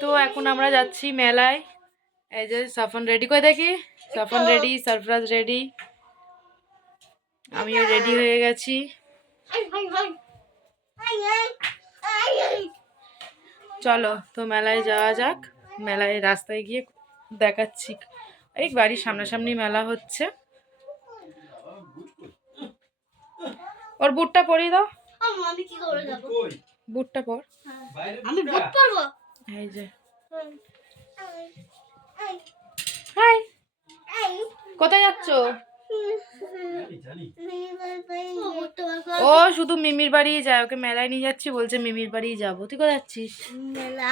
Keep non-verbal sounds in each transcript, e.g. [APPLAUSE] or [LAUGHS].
তো এখন আমরা যাচ্ছি মেলায়। এই যে সাফন রেডি করে দেখি? সাফন রেডি সারফরাজ রেডি আমিও রেডি হয়ে গেছি। চলো তো মেলায় যাওয়া যাক। মেলায় রাস্তায় গিয়ে দেখাচ্ছি। এই বাড়ির সামনাসামনি মেলা হচ্ছে। ওর বুটটা পরিয়ে দাও। বুটটা পর। আমি বুট পারব? এই যে। হাই। কোথায় যাচ্ছ? ও শুধু মিমির বাড়ি যায় ওকে মেলায় নিয়ে যাচ্ছি বলছে মিমির বাড়ি যাব। তুই কোথায় যাচ্ছিস? মেলা।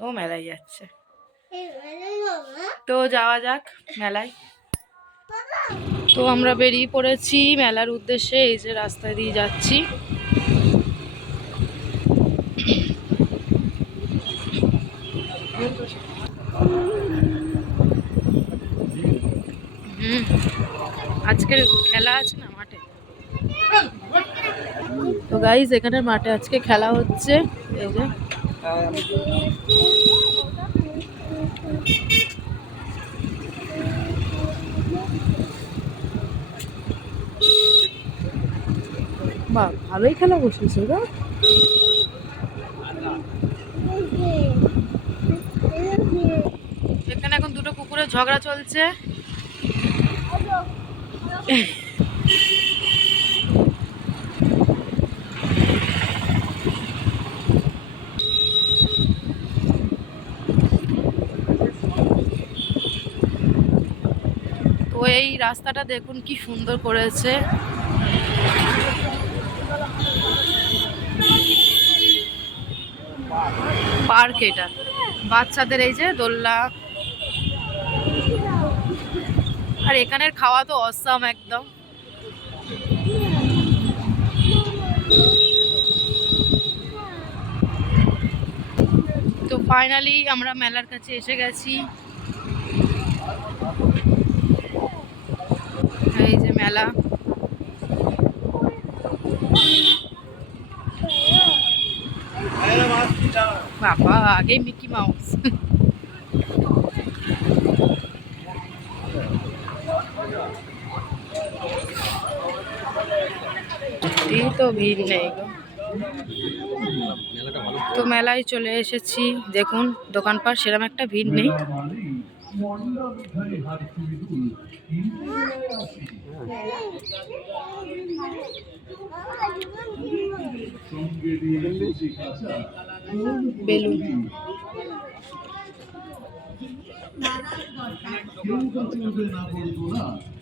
ও মেলায় যাচ্ছে। তো যাওয়া যাক মেলায়। তো আমরা বেরিয়ে পড়েছি মেলার উদ্দেশ্যে এই যে রাস্তা দিয়ে যাচ্ছি। আজকের খেলা আছে না মাঠে? তো গাইজ এখানে মাঠে আজকে খেলা হচ্ছে। এই যে। বাহ, ভালোই খেলা বসেছে গো। এখানে দুটো কুকুরের ঝগড়া চলছে। তো এই রাস্তাটা দেখুন কি সুন্দর করেছে। পার্ক এটা। বাচ্চাদের এই যে দোলনা আর এখানের খাওয়া তো অসাম একদম। তো ফাইনালি আমরা মেলার কাছে এসে গেছি। এই যে মেলা। বাবা, আগে মিকি মাউস। এই তো ভিড় নেই তো মেলায় চলে এসেছি, দেখুন দোকানপাট সেরকম একটা ভিড় নেই। বেলুন।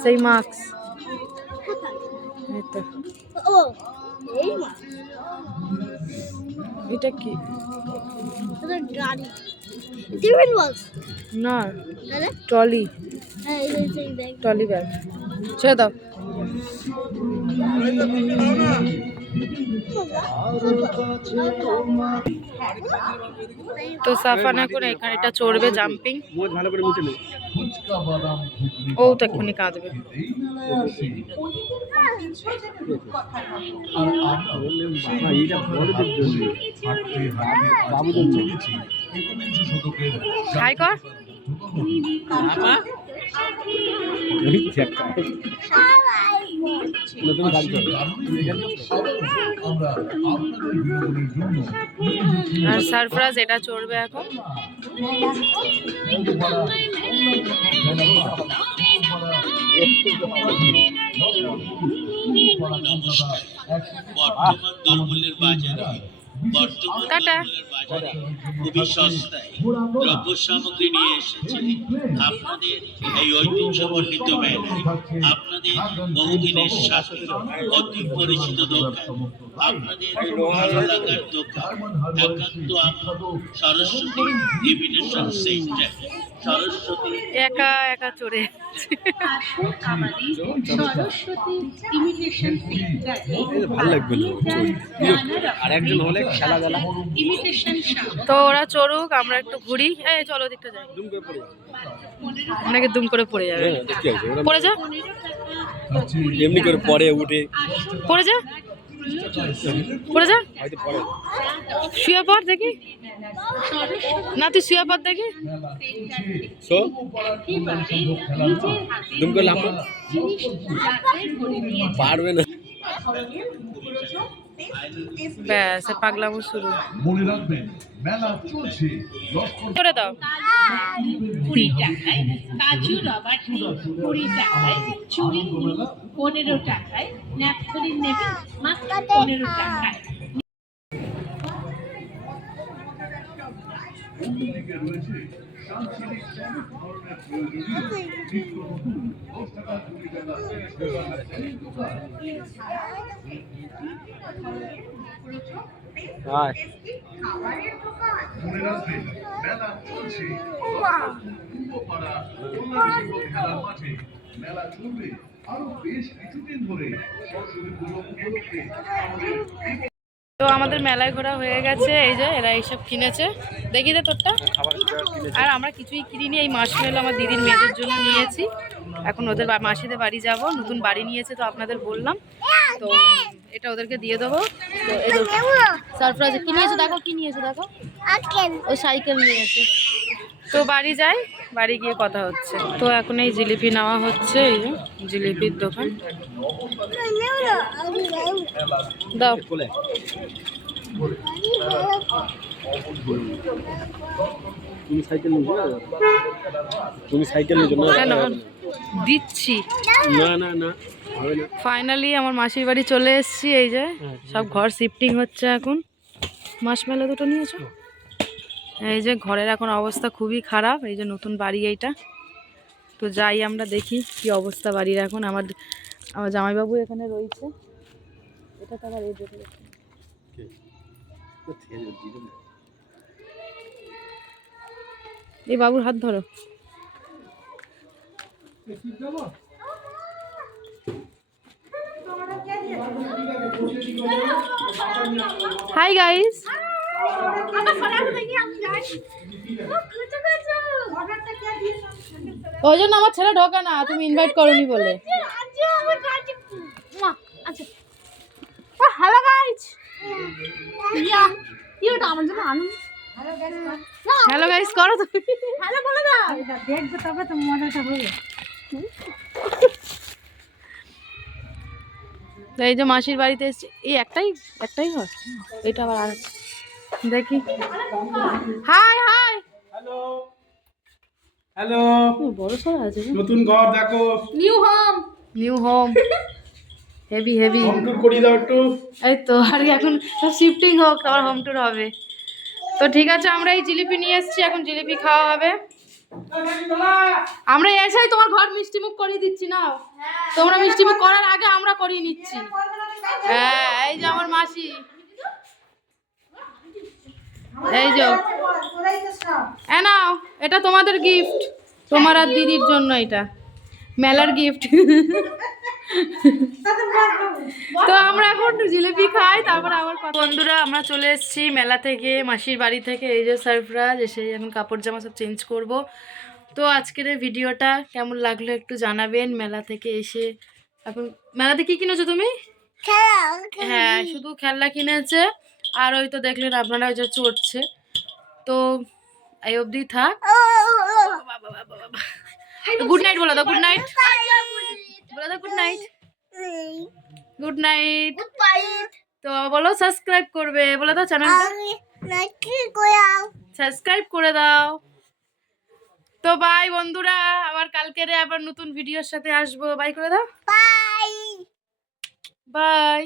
সেই মাস্ক এই তো ও এই মা। এটা কি না। ট্রলি ট্রলি ব্যাগ ছেড়ে দাও। তো সাফান এখন এখানে এটা চড়বে জাম্পিং ও তো এক্ষুনি কাঁদবে। হাই কর। আর সারফরাজ এটা চড়বে এখন। বর্তমান বাজারে বর্তমান। খুবই সস্তায় দ্রব্য সামগ্রী নিয়ে এসেছে আপনাদের এই ঐতিহ্যবর্ণিত মেলায় আপনাদের বহুদিনের সাথী অতি পরিচিত দোকান। আপনাদের লাগার দোকান। একান্ত আপনার সরস্বতী ইমিটেশন সেন্টার সরস্বতী একা একা চড়ে আসুন আমাদের সরস্বতী ইমিটেশন সেন্টারে এই ভালো লাগবে না চল। আর একজন হলে খেলা গেলা ইমিটেশন তো ওরা চড়ুক আমরা একটু ঘুরি। এই চলো দিকটা যাই। দুম করে পড়ে। যাবে। অনেকে দুম করে পড়ে যাবে? হ্যাঁ, পড়ে যা। এমনি করে পরে উঠে। পড়ে যা। পড়ে যা। পরে। শুয়ে পড় দেখি। না তুই শুয়ে পড় দেখি। সো দুম করে লাফা পারবে না। ব্যাস পাগলামো শুরু। মনে রাখবেন মেলা চলছে। করে দাও। কুড়ি টাকায়, কাজু, রবার টি কুড়ি টাকায় চুড়ি পনেরো টাকায় ন্যাপথলিন নেবেন মাত্র পনেরো টাকায়। রয়েছে তো আমাদের মেলায় ঘোরা হয়ে গেছে, এই যে এরা এইসব কিনেছে। দেখি দে তোরটা। আর আমরা কিছুই কিনিনি, এই মাস মাসমেলো আমার দিদির মেয়েদের জন্য নিয়েছি। এখন ওদের মাসিদের বাড়ি যাব, নতুন বাড়ি নিয়েছে তো আপনাদের বললাম। তো এটা ওদেরকে দিয়ে দেবো। তো সারপ্রাইজ কি নিয়েছো দেখো কি নিয়েছো দেখো। ও সাইকেল নিয়েছে তো বাড়ি যাই বাড়ি গিয়ে কথা হচ্ছে। তো এখন এই জিলিপি নেওয়া হচ্ছে এই যে জিলিপির দোকান। দাও। তুমি সাইকেল নিয়েছো না তুমি সাইকেল নিয়েছো না কেন? দিচ্ছি। না না না। ফাইনালি আমার মাসির বাড়ি চলে এসেছি এই যে। সব ঘর শিফটিং হচ্ছে এখন। মাস মেলা দুটো নিয়েছো? এই যে ঘরের এখন অবস্থা খুবই খারাপ এই যে নতুন বাড়ি এইটা। তো যাই আমরা দেখি কি অবস্থা বাড়ির এখন। আমার আমার জামাইবাবু এখানে রয়েছে। এটা তো এই বাবুর হাত ধরো। হাই গাইস ওই জন্য আমার ছেলে ঢোকে না তুমি ইনভাইট করনি বলে। হ্যালো গাইস হ্যালো গাইস করো। তুমি। হ্যালো বলে দাও। দেখবে তবে তো মজাটা হবে। তো এই যে মাসির বাড়িতে এসেছি। এই একটাই একটাই ঘর? এটা আবার আর দেখি। High high! হ্যালো হ্যালো বড় সড় আছে নতুন ঘর দেখো। New home new home heavy heavy home tour করিয়ে দাও একটু। এই তো আর এখন সব শিফটিং হোক আবার হোম ট্যুর হবে। তো ঠিক আছে আমরা এই জিলিপি নিয়ে এসেছি এখন জিলিপি খাওয়া হবে। আমরা এসেই তোমার ঘর মিষ্টি মুখ করিয়ে দিচ্ছি না। তোমরা মিষ্টি মুখ করার আগে আমরা করিয়ে নিচ্ছি। হ্যাঁ এই যে আমার মাসি। এই যে। এ নাও এটা তোমাদের গিফট তোমার আর দিদির জন্য এটা। মেলার গিফট [LAUGHS] তো আমরা এখন জিলিপি খাই তারপর আমার বন্ধুরা আমরা চলে এসেছি মেলা থেকে মাসির বাড়ি থেকে এই যে সারপ্রাইজ এসে এখন কাপড় জামা সব চেঞ্জ করব। তো আজকের এই ভিডিওটা কেমন লাগল একটু জানাবেন মেলা থেকে এসে। এখন মেলাতে কি কিনেছো তুমি? হ্যাঁ শুধু খেলনা কিনেছে আর ওই তো দেখলেন আপনারা ওই যে চড়ছে। তো এই অবধি থাক। গুড নাইট বলো তো গুড নাইট। বলে দাও গুড নাইট গুড নাইট তো বলো সাবস্ক্রাইব করবে বলে দাও চ্যানেলটা সাবস্ক্রাইব করে দাও। তো বাই বন্ধুরা। আবার কালকেরে আবার নতুন ভিডিওর সাথে আসব। বাই করে দাও। বাই